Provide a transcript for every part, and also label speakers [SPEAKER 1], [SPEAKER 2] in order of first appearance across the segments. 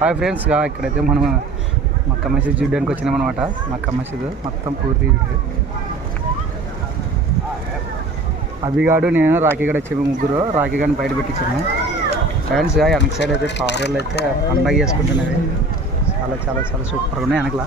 [SPEAKER 1] Hi ఫ్రెండ్స్గా ఇక్కడైతే మనం మక్క మెసేజ్ చూడడానికి వచ్చినాం అనమాట మక్క మెసేజ్ మొత్తం పూర్తి అభిగాడు నేను రాఖీ గడ వచ్చాము ముగ్గురు. రాఖీ గడిని బయట పెట్టించాము. ఫ్రెండ్స్ వెనక సైడ్ అయితే పవర్ అయితే పండగ చేసుకుంటున్నది చాలా చాలా చాలా సూపర్గా ఉన్నాయి వెనకలా.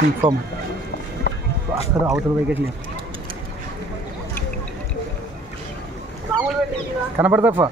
[SPEAKER 1] కన్ఫర్మ్ అక్కడ అవతల వైకెట్ లేదు కనపడతా